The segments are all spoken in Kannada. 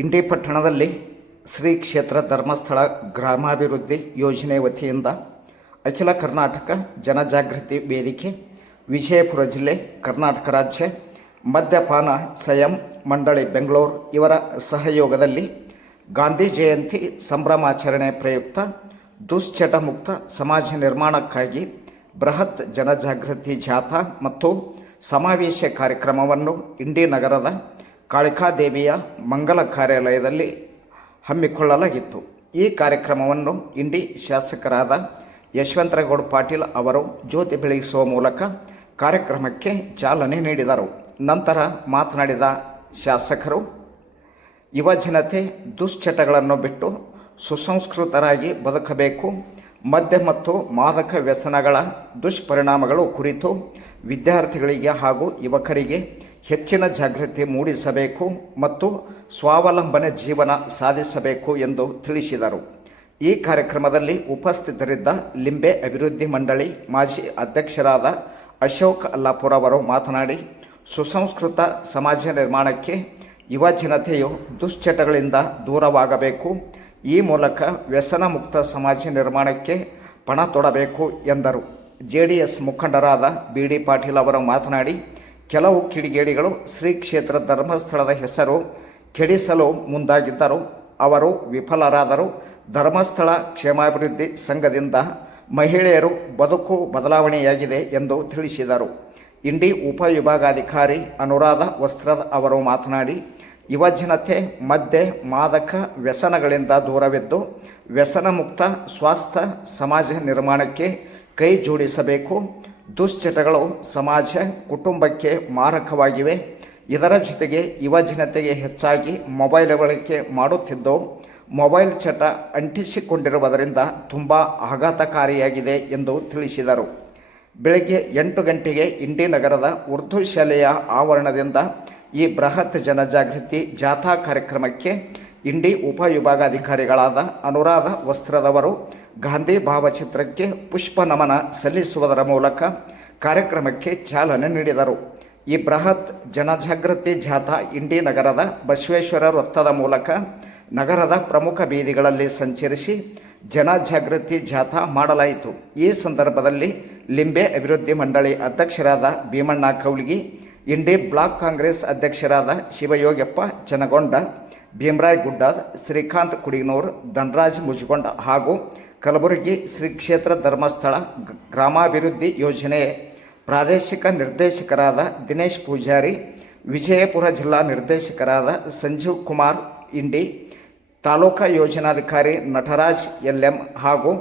ಇಂಡಿ ಪಟ್ಟಣದಲ್ಲಿ ಶ್ರೀ ಕ್ಷೇತ್ರ ಧರ್ಮಸ್ಥಳ ಗ್ರಾಮಾಭಿವೃದ್ಧಿ ಯೋಜನೆ ವತಿಯಿಂದ ಅಖಿಲ ಕರ್ನಾಟಕ ಜನಜಾಗೃತಿ ವೇದಿಕೆ, ವಿಜಯಪುರ ಜಿಲ್ಲೆ, ಕರ್ನಾಟಕ ರಾಜ್ಯ, ಮದ್ಯಪಾನ ಸ್ವಯಂ ಮಂಡಳಿ ಬೆಂಗಳೂರು ಇವರ ಸಹಯೋಗದಲ್ಲಿ ಗಾಂಧಿ ಜಯಂತಿ ಸಂಭ್ರಮಾಚರಣೆ ಪ್ರಯುಕ್ತ ದುಶ್ಚಟ ಮುಕ್ತ ಸಮಾಜ ನಿರ್ಮಾಣಕ್ಕಾಗಿ ಬೃಹತ್ ಜನಜಾಗೃತಿ ಜಾಥಾ ಮತ್ತು ಸಮಾವೇಶ ಕಾರ್ಯಕ್ರಮವನ್ನು ಇಂಡಿ ನಗರದ ಕಾಳಿಕಾದೇವಿಯ ಮಂಗಲ ಕಾರ್ಯಾಲಯದಲ್ಲಿ ಹಮ್ಮಿಕೊಳ್ಳಲಾಗಿತ್ತು. ಈ ಕಾರ್ಯಕ್ರಮವನ್ನು ಇಂಡಿ ಶಾಸಕರಾದ ಯಶವಂತರಗೌಡ ಪಾಟೀಲ್ ಅವರು ಜ್ಯೋತಿ ಬೆಳಗಿಸುವ ಮೂಲಕ ಕಾರ್ಯಕ್ರಮಕ್ಕೆ ಚಾಲನೆ ನೀಡಿದರು. ನಂತರ ಮಾತನಾಡಿದ ಶಾಸಕರು, ಯುವ ಜನತೆ ದುಶ್ಚಟಗಳನ್ನು ಬಿಟ್ಟು ಸುಸಂಸ್ಕೃತರಾಗಿ ಬದುಕಬೇಕು. ಮದ್ಯ ಮತ್ತು ಮಾದಕ ವ್ಯಸನಗಳ ದುಷ್ಪರಿಣಾಮಗಳು ಕುರಿತು ವಿದ್ಯಾರ್ಥಿಗಳಿಗೆ ಹಾಗೂ ಯುವಕರಿಗೆ ಹೆಚ್ಚಿನ ಜಾಗೃತಿ ಮೂಡಿಸಬೇಕು ಮತ್ತು ಸ್ವಾವಲಂಬನೆ ಜೀವನ ಸಾಧಿಸಬೇಕು ಎಂದು ತಿಳಿಸಿದರು. ಈ ಕಾರ್ಯಕ್ರಮದಲ್ಲಿ ಉಪಸ್ಥಿತರಿದ್ದ ಲಿಂಬೆ ಅಭಿವೃದ್ಧಿ ಮಂಡಳಿ ಮಾಜಿ ಅಧ್ಯಕ್ಷರಾದ ಅಶೋಕ್ ಅಲ್ಲಾಪುರ ಅವರು ಮಾತನಾಡಿ, ಸುಸಂಸ್ಕೃತ ಸಮಾಜ ನಿರ್ಮಾಣಕ್ಕೆ ಯುವ ಜನತೆಯು ದುಶ್ಚಟಗಳಿಂದ ದೂರವಾಗಬೇಕು. ಈ ಮೂಲಕ ವ್ಯಸನ ಮುಕ್ತ ಸಮಾಜ ನಿರ್ಮಾಣಕ್ಕೆ ಪಣ ತೊಡಬೇಕು ಎಂದರು. ಜೆ ಡಿ ಎಸ್ ಮುಖಂಡರಾದ ಬಿ ಡಿ ಪಾಟೀಲ್ ಅವರು ಮಾತನಾಡಿ ಕೆಲವು ಕಿಡಿಗೇಡಿಗಳು ಶ್ರೀ ಕ್ಷೇತ್ರ ಧರ್ಮಸ್ಥಳದ ಹೆಸರು ಕೆಡಿಸಲು ಮುಂದಾಗಿದ್ದರು. ಅವರು ವಿಫಲರಾದರು. ಧರ್ಮಸ್ಥಳ ಕ್ಷೇಮಾಭಿವೃದ್ಧಿ ಸಂಘದಿಂದ ಮಹಿಳೆಯರು ಬದುಕು ಬದಲಾವಣೆಯಾಗಿದೆ ಎಂದು ತಿಳಿಸಿದರು. ಇಂಡಿ ಉಪವಿಭಾಗಾಧಿಕಾರಿ ಅನುರಾಧ ವಸ್ತ್ರದ ಅವರು ಮಾತನಾಡಿ, ಯುವಜನತೆ ಮದ್ಯ, ಮಾದಕ ವ್ಯಸನಗಳಿಂದ ದೂರವಿದ್ದು ವ್ಯಸನ ಮುಕ್ತ ಸ್ವಾಸ್ಥ್ಯ ಸಮಾಜ ನಿರ್ಮಾಣಕ್ಕೆ ಕೈ ಜೋಡಿಸಬೇಕು. ದುಶ್ಚಟಗಳು ಸಮಾಜ, ಕುಟುಂಬಕ್ಕೆ ಮಾರಕವಾಗಿವೆ. ಇದರ ಜೊತೆಗೆ ಯುವಜನತೆಗೆ ಹೆಚ್ಚಾಗಿ ಮೊಬೈಲ್ ಬಳಕೆ ಮಾಡುತ್ತಿದ್ದು, ಮೊಬೈಲ್ ಚಟ ಅಂಟಿಸಿಕೊಂಡಿರುವುದರಿಂದ ತುಂಬ ಆಘಾತಕಾರಿಯಾಗಿದೆ ಎಂದು ತಿಳಿಸಿದರು. ಬೆಳಗ್ಗೆ ಎಂಟು ಗಂಟೆಗೆ ಇಂಡಿ ನಗರದ ಉರ್ದು ಶಾಲೆಯ ಆವರಣದಿಂದ ಈ ಬೃಹತ್ ಜನಜಾಗೃತಿ ಜಾಥಾ ಕಾರ್ಯಕ್ರಮಕ್ಕೆ ಇಂಡಿ ಉಪವಿಭಾಗಾಧಿಕಾರಿಗಳಾದ ಅನುರಾಧ ವಸ್ತ್ರದವರು ಗಾಂಧಿ ಭಾವಚಿತ್ರಕ್ಕೆ ಪುಷ್ಪ ನಮನ ಸಲ್ಲಿಸುವುದರ ಮೂಲಕ ಕಾರ್ಯಕ್ರಮಕ್ಕೆ ಚಾಲನೆ ನೀಡಿದರು. ಈ ಬೃಹತ್ ಜನಜಾಗೃತಿ ಜಾಥಾ ಇಂಡಿ ನಗರದ ಬಸವೇಶ್ವರ ವೃತ್ತದ ಮೂಲಕ ನಗರದ ಪ್ರಮುಖ ಬೀದಿಗಳಲ್ಲಿ ಸಂಚರಿಸಿ ಜನಜಾಗೃತಿ ಜಾಥಾ ಮಾಡಲಾಯಿತು. ಈ ಸಂದರ್ಭದಲ್ಲಿ ಲಿಂಬೆ ಅಭಿವೃದ್ಧಿ ಮಂಡಳಿ ಅಧ್ಯಕ್ಷರಾದ ಭೀಮಣ್ಣ ಕೌಲ್ಗಿ, ಇಂಡಿ ಬ್ಲಾಕ್ ಕಾಂಗ್ರೆಸ್ ಅಧ್ಯಕ್ಷರಾದ ಶಿವಯೋಗಪ್ಪ ಚನಗೊಂಡ ಭೀಮರಾಯ್ ಗುಡ್ಡಾದ್, ಶ್ರೀಕಾಂತ್ ಕುಡಿನೂರ್, ಧನರಾಜ್ ಮುಜಗೊಂಡ ಹಾಗೂ ಕಲಬುರಗಿ ಶ್ರೀ ಕ್ಷೇತ್ರ ಧರ್ಮಸ್ಥಳ ಗ್ರಾಮಾಭಿವೃದ್ಧಿ ಯೋಜನೆ ಪ್ರಾದೇಶಿಕ ನಿರ್ದೇಶಕರಾದ ದಿನೇಶ್ ಪೂಜಾರಿ, ವಿಜಯಪುರ ಜಿಲ್ಲಾ ನಿರ್ದೇಶಕರಾದ ಸಂಜೀವ್ ಕುಮಾರ್ ಇಂಡಿ, ತಾಲೂಕಾ ಯೋಜನಾಧಿಕಾರಿ ನಟರಾಜ್ ಎಲ್ ಎಂ ಹಾಗೂ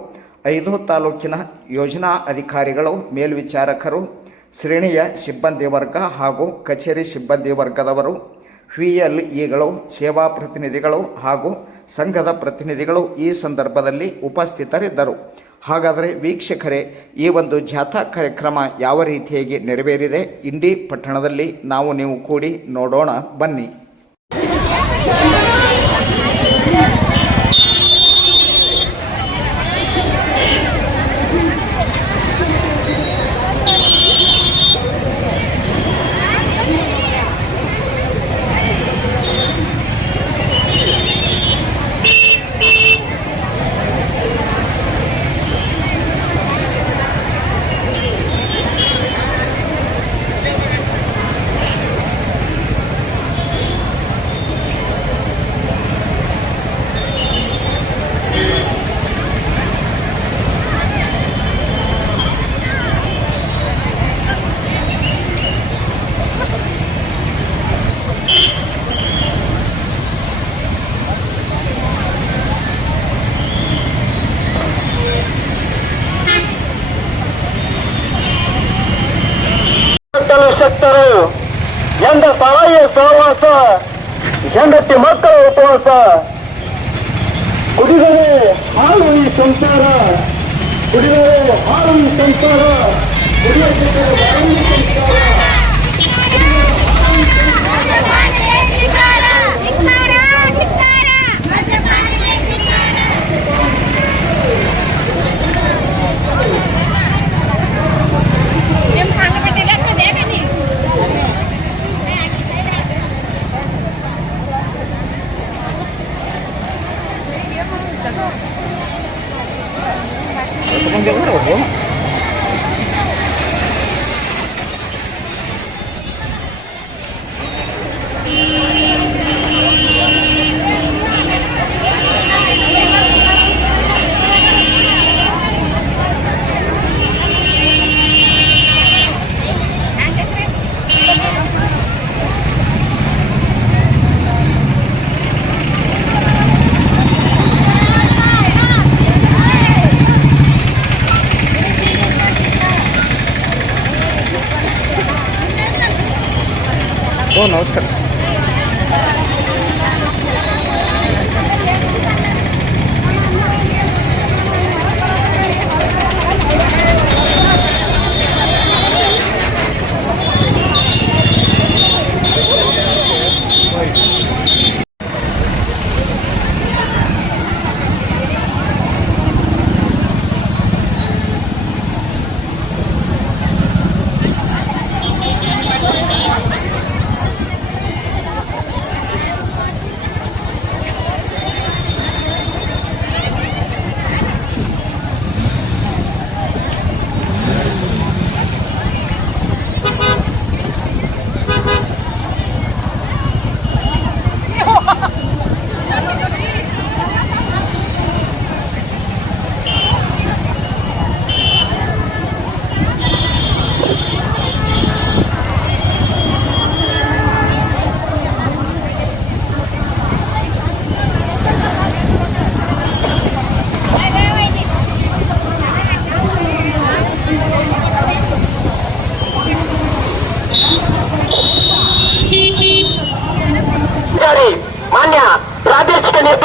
ಐದು ತಾಲೂಕಿನ ಯೋಜನಾ ಅಧಿಕಾರಿಗಳು, ಮೇಲ್ವಿಚಾರಕರು, ಶ್ರೇಣಿಯ ಸಿಬ್ಬಂದಿ ವರ್ಗ ಹಾಗೂ ಕಚೇರಿ ಸಿಬ್ಬಂದಿ ವರ್ಗದವರು, ವಿ ಎಲ್ ಇಗಳು ಸೇವಾ ಪ್ರತಿನಿಧಿಗಳು ಹಾಗೂ ಸಂಘದ ಪ್ರತಿನಿಧಿಗಳು ಈ ಸಂದರ್ಭದಲ್ಲಿ ಉಪಸ್ಥಿತರಿದ್ದರು. ಹಾಗಾದರೆ ವೀಕ್ಷಕರೇ, ಈ ಒಂದು ಜಾಥಾ ಕಾರ್ಯಕ್ರಮ ಯಾವ ರೀತಿಯಾಗಿ ನೆರವೇರಿದೆ? ಇಂಡಿ ಪಟ್ಟಣದಲ್ಲಿ ನಾವು ನೀವು ಕೂಡಿ ನೋಡೋಣ. ಬನ್ನಿ. ಶಕ್ತರು ಎಂದ ಸಹಾಯ ಸಹವಾಸ, ಹೆಂಡತಿ ಮಕ್ಕಳ ಉಪವಾಸ. ಕುಡಿದರೆ ಹಾಳು ಈ ಸಂಸಾರ. ಕುಡಿದರೆ ಹಾಳು ಈ ಸಂಸಾರ. ಕುಡಿಯ ಸಂಸಾರ. Những. ど脑な。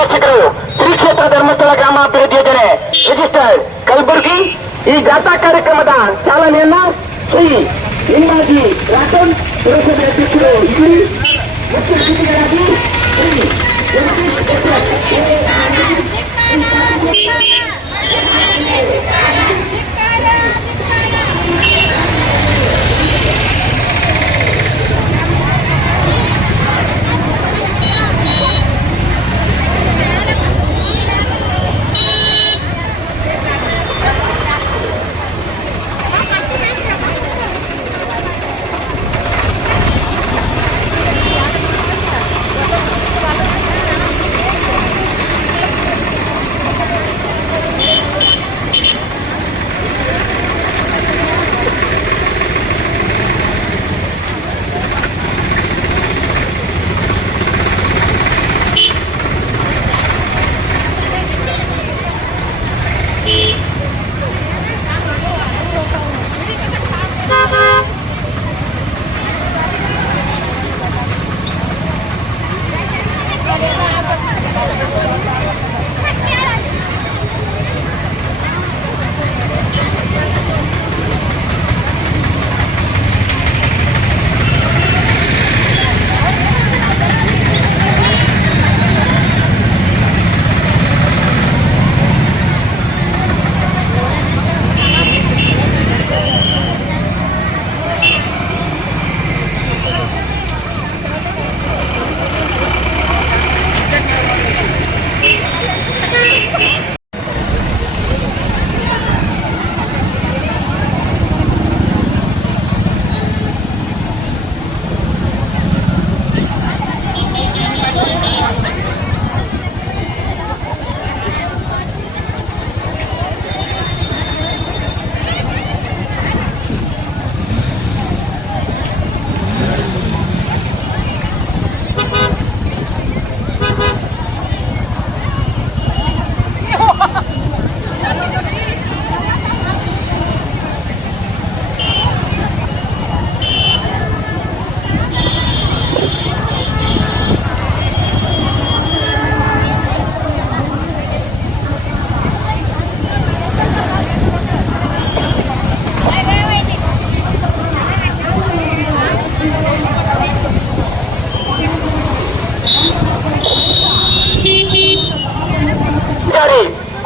ಪ್ರಾದೇಶಿಕ ನಿರ್ದೇಶಕರು ಶ್ರೀ ಕ್ಷೇತ್ರ ಧರ್ಮಸ್ಥಳ ಗ್ರಾಮಾಭಿವೃದ್ಧಿ ಯೋಜನೆ ರಿಜಿಸ್ಟರ್ಡ್ ಕಲಬುರಗಿ ಈ ಜಾಥಾ ಕಾರ್ಯಕ್ರಮದ ಚಾಲನೆಯನ್ನ ಶ್ರೀ ಇನ್ನಾಜಿ ರಾಠೋಡ್ ಪುರಸಭೆ ಅಧ್ಯಕ್ಷರು ಇಲ್ಲಿ ಮುಖ್ಯ ಅತಿಥಿಗಳಾಗಿ ಶ್ರೀ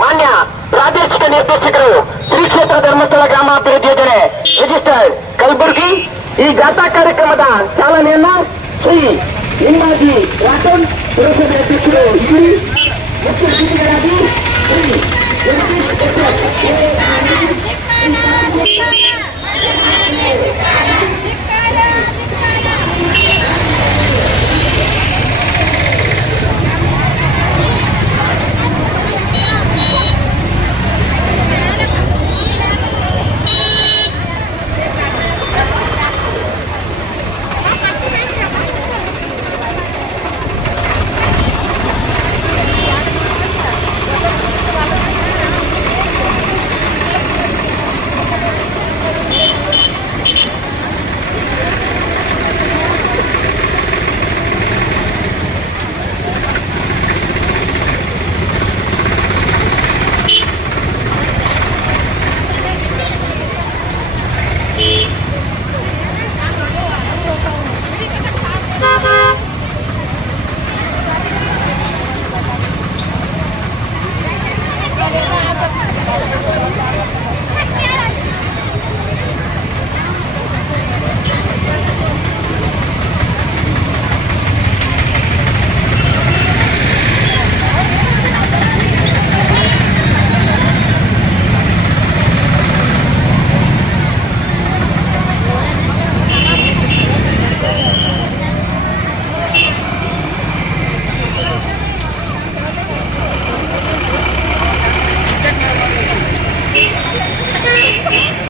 ಮಾನ್ಯ ಪ್ರಾದೇಶಿಕ ನಿರ್ದೇಶಕರು ಶ್ರೀ ಕ್ಷೇತ್ರ ಧರ್ಮಸ್ಥಳ ಗ್ರಾಮಾಭಿವೃದ್ಧಿ ಯೋಜನೆ ರಿಜಿಸ್ಟರ್ ಕಲಬುರ್ಗಿ ಈ ಜಾಥಾ ಕಾರ್ಯಕ್ರಮದ ಚಾಲನೆಯನ್ನ ಶ್ರೀ ಇನ್ನಾಜಿ ರಾಠೋಡ್ ಪುರಸಭೆ ಅಧ್ಯಕ್ಷರು ಇಲ್ಲಿ ಮುಖ್ಯ ಅತಿಥಿಗಳಾಗಿ.